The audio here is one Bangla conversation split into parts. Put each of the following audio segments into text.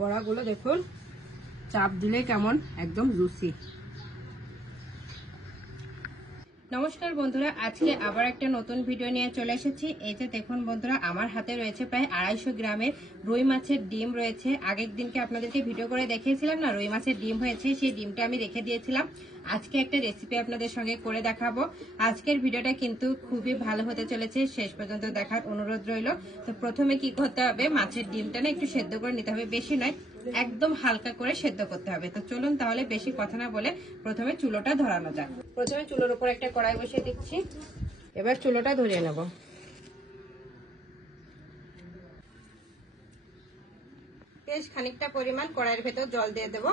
বড়াগুলো দেখুন চাপ দিলে কেমন একদম জুসি। নমস্কার বন্ধুরা, আজকে আবার একটা নতুন ভিডিও নিয়ে চলে এসেছি। এই যে দেখুন বন্ধুরা, আমার হাতে রয়েছে প্রায় 250 গ্রামের রুই মাছের ডিম রয়েছে। আগের দিনকে আপনাদেরকে ভিডিও করে দেখিয়েছিলাম না, রুই মাছের ডিম হয়েছে, সেই ডিমটা আমি রেখে দিয়েছিলাম। আজকে একটা রেসিপি আপনাদের সঙ্গে করে দেখাবো। আজকের ভিডিওটা কিন্তু খুবই ভালো হতে চলেছে, শেষ পর্যন্ত দেখার অনুরোধ রইল। তো প্রথমে কি করতে হবে, মাছের ডিমটা না একটু সেদ্ধ করে নিতে হবে, বেশি নয়, একদম হালকা করে সেদ্ধ করতে হবে। তো চলুন তাহলে বেশি কথা না বলে প্রথমে চুলোটা ধরানো যাক। প্রথমে চুলোর উপর একটা কড়াই বসিয়ে দিচ্ছি, এবার চুলোটা ধরিয়ে নেব। বেশ খানিকটা পরিমাণ কড়াইয়ের ভেতর জল দিয়ে দেব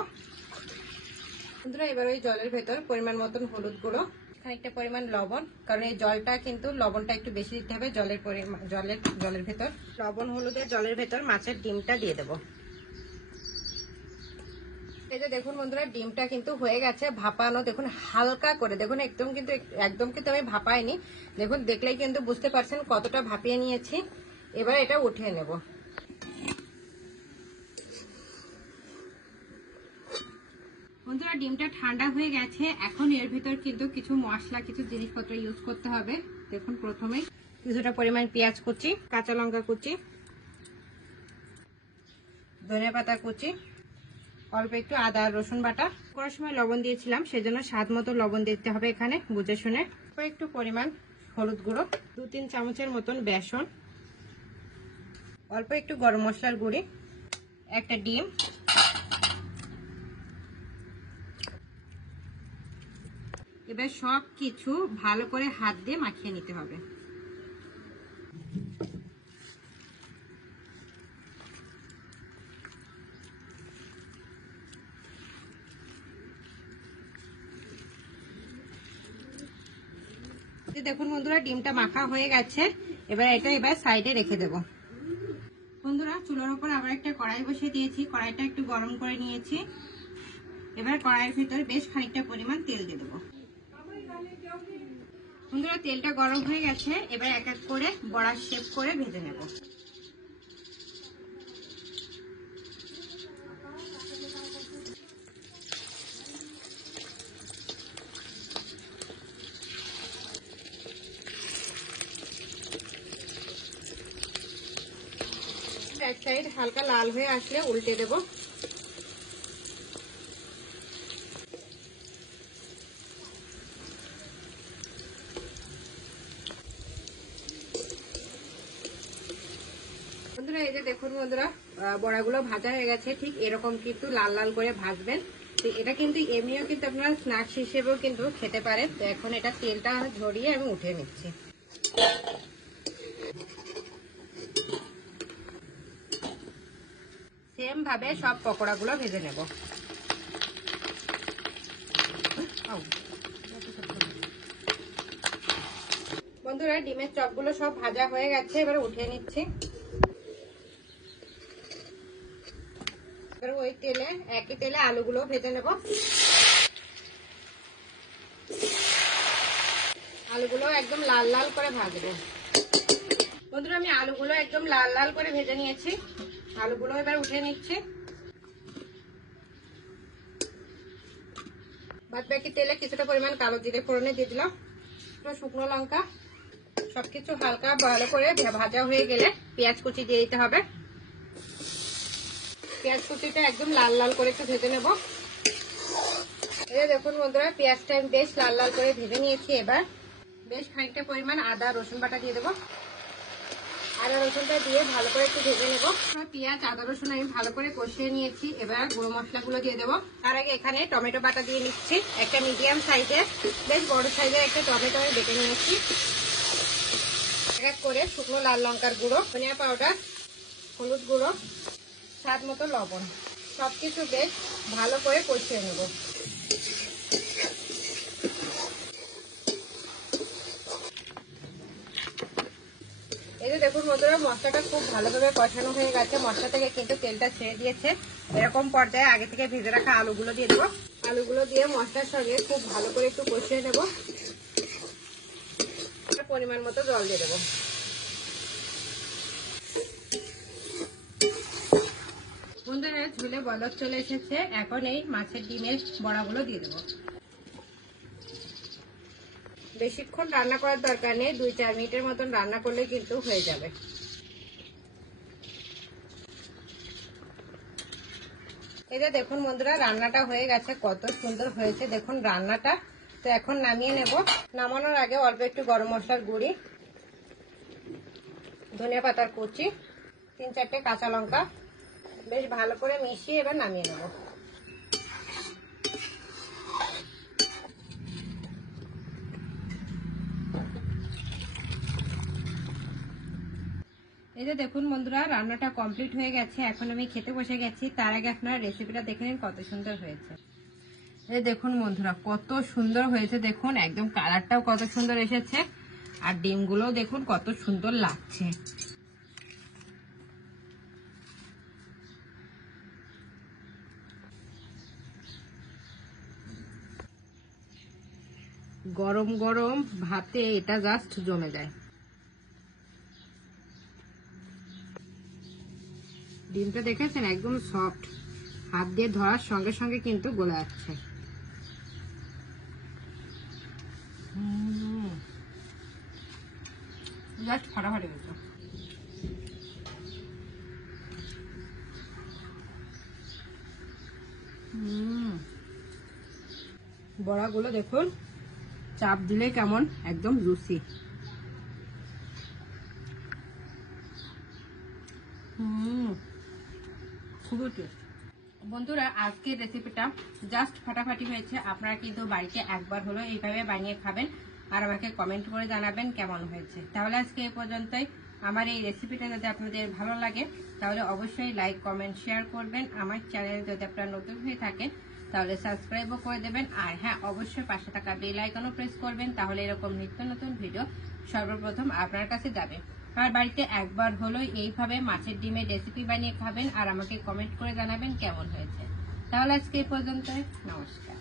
বন্ধুরা। এবার ওই জলের ভেতর পরিমাণ মতন হলুদ গুঁড়ো, খানিকটা পরিমাণ লবণ, কারণ এই জলটা কিন্তু লবণটা একটু বেশি দিতে হবে জলের ভেতর। লবণ হলুদের জলের ভেতর মাছের ডিমটা দিয়ে দেবো। এই যে দেখুন বন্ধুরা, ডিমটা কিন্তু হয়ে গেছে ভাপানো। দেখুন হালকা করে, দেখুন একদম কিন্তু আমি ভাপাইনি। দেখুন দেখলেই কিন্তু বুঝতে পারছেন কতটা ভাপিয়ে নিয়েছি। এবার এটা উঠিয়ে নেব। বন্ধুরা ডিমটা ঠান্ডা হয়ে গেছে, এখন এর ভিতর কিন্তু কিছু মশলা, কিছু জিনিসপত্র ইউজ করতে হবে। দেখুন প্রথমে কিছুটা পরিমাণ পেঁয়াজ কুচি, কাঁচা লঙ্কা কুচি, ধনে পাতা কুচি, অল্প একটু আদা রসুন বাটা। করার সময় লবণ দিয়েছিলাম, সেজন্য স্বাদ মতো লবণ দিতে হবে এখানে বুঝে শুনে। একটু পরিমাণ হলুদ গুঁড়ো, 2-3 চামচের মতন বেসন, অল্প একটু গরম মশলার গুঁড়ি, একটা ডিম, এবার সব কিছু ভালো করে হাত দিয়ে মাখিয়ে নিতে হবে। দেখুন বন্ধুরা ডিমটা মাখা হয়ে গেছে, এবার সাইডে রেখে দেব। বন্ধুরা চুলার উপর আবার একটা কড়াই বসিয়ে দিয়েছি, কড়াইটা একটু গরম করে নিয়েছি। এবার কড়াইয়ের ভিতরে বেশ খানিকটা পরিমাণ তেল দিয়ে দেবো। বন্ধুরা তেলটা গরম হয়ে গেছে, এবার এক এক করে বড়া শেপ করে ভেজে নেব। এক সাইড হালকা লাল হয়ে আসলে উল্টে দেব। বন্ধুরা এই যে দেখুন বন্ধুরা, বড়াগুলো ভাজা হয়ে গেছে, ঠিক এরকম কিন্তু লাল লাল করে ভাজবেন। তো এটা কিন্তু এমনিও কিন্তু আপনারা স্ন্যাক্স হিসেবেও কিন্তু খেতে পারেন। তো এখন এটা তেলটা ঝরিয়ে আমি উঠিয়ে নিচ্ছি। সেম ভাবে সব পকোড়াগুলো ভেজে নেব। বন্ধুরা ডিমের চপগুলো সব ভাজা হয়ে গেছে, এবার উঠিয়ে নিচ্ছি। এবার ওই তেলে, একই তেলে আলুগুলো ভেজে নেব। আলুগুলো একদম লাল লাল করে ভাজবো। বন্ধুরা আমি আলুগুলো একদম লাল লাল করে ভেজে নিয়েছি, আলুগুলো এবার উঠিয়ে নিচ্ছি। বাদ বাকি তেলে কিছুটা পরিমাণ কালো জিরে ফোড়নে দিয়ে দিলাম, শুকনো লঙ্কা। সবকিছু হালকা ভালো করে ভাজা হয়ে গেলে পেঁয়াজ কুচি দিয়ে দিতে হবে। পেঁয়াজ কুচিটা একদম লাল লাল করে একটু ভেজে নেব। এই দেখুন বন্ধুরা পেঁয়াজটা আমি বেশ লাল লাল করে ভেজে নিয়েছি। এবার বেশ খানিকটা পরিমাণ আদা রসুন বাটা দিয়ে দেবো। আদা রসুনটা দিয়ে ভালো করে একটু ভেজে নেব। পেঁয়াজ আদা রসুন আমি ভালো করে কষিয়ে নিয়েছি, এবার গুঁড়ো মশলাগুলো দিয়ে দেবো। তার আগে এখানে টমেটো বাটা দিয়ে নিচ্ছি। একটা মিডিয়াম সাইজের, বেশ বড় সাইজের একটা টমেটো আমি বেটে নিয়েছি। এক এক করে শুকনো লাল লঙ্কার গুঁড়ো, ধনিয়া পাউডার, হলুদ গুঁড়ো, স্বাদ মতো লবণ, সবকিছু বেশ ভালো করে কষিয়ে নেব। এই যে দেখুন বন্ধুরা মশলাটা খুব ভালোভাবে কষানো হয়ে গেছে, মশলা থেকে কিন্তু তেলটা ছেড়ে দিয়েছে। এরকম পর্যায়ে আগে থেকে ভেজে রাখা আলুগুলো দিয়ে দেবো। আলুগুলো দিয়ে মশলার সঙ্গে খুব ভালো করে একটু কষিয়ে নেব। পরিমাণ মতো জল দিয়ে দেবো। বন্ধুরা ঝুলে বলক চলে এসেছে। এখন এই মাছের ডিমের বড়াগুলো দিয়ে দেবো। বেশিক্ষণ রান্না করার দরকার নেই, 2-4 মিনিটের মতন রান্না করলে কিন্তু হয়ে যাবে। এই যে দেখুন বন্ধুরা, রান্নাটা হয়ে গেছে, কত সুন্দর হয়েছে দেখুন রান্নাটা। তো এখন নামিয়ে নেব। নামানোর আগে অল্প একটু গরম মশলার গুঁড়ি, ধনিয়া পাতার কুচি, 3-4টে কাঁচা লঙ্কা বেশ ভালো করে মিশিয়ে এবার নামিয়ে নেব। এই যে দেখুন বন্ধুরা, রান্নাটা কমপ্লিট হয়ে গেছে। এখন আমি খেতে বসে গেছি। তার আগে আপনারা রেসিপিটা দেখে নিন কত সুন্দর হয়েছে। এই দেখুন বন্ধুরা, কত সুন্দর হয়েছে দেখুন, একদম কালারটাও কত সুন্দর এসেছে, আর ডিমগুলো দেখুন কত সুন্দর লাগছে। গরম গরম ভাতে এটা জাস্ট জমে যায়। ডিমটা দেখেছেন একদম সফট, হাত দিয়ে ধরার সঙ্গে সঙ্গে কিন্তু গলে যাচ্ছে। জাস্ট ফাটাফাটি হয়েছে। বড়াগুলো দেখুন চাপ দিলে কেমন একদম জুসি। খুবই টেস্ট। বন্ধুরা, আজকের রেসিপিটা জাস্ট ফাটাফাটি হয়েছে। আপনারা কিন্তু বাড়িতে একবার হলো এইভাবে বানিয়ে খাবেন আর আমাকে কমেন্ট করে জানাবেন কেমন হয়েছে। তাহলে আজকে এই পর্যন্তই। আমার এই রেসিপিটা যদি আপনাদের ভালো লাগে তাহলে অবশ্যই লাইক, কমেন্ট, শেয়ার করবেন। আমার চ্যানেল যদি আপনারা নতুন হয়ে থাকেন তাহলে সাবস্ক্রাইবও করে দেবেন। আর হ্যাঁ, অবশ্যই পাশে থাকা বেল আইকনও প্রেস করবেন, তাহলে এরকম নিত্য নতুন ভিডিও সর্বপ্রথম আপনার কাছে যাবে। আর বাড়িতে একবার হলো এইভাবে মাছের ডিমের রেসিপি বানিয়ে খাবেন আর আমাকে কমেন্ট করে জানাবেন কেমন হয়েছে। তাহলে আজকে এই পর্যন্ত, নমস্কার।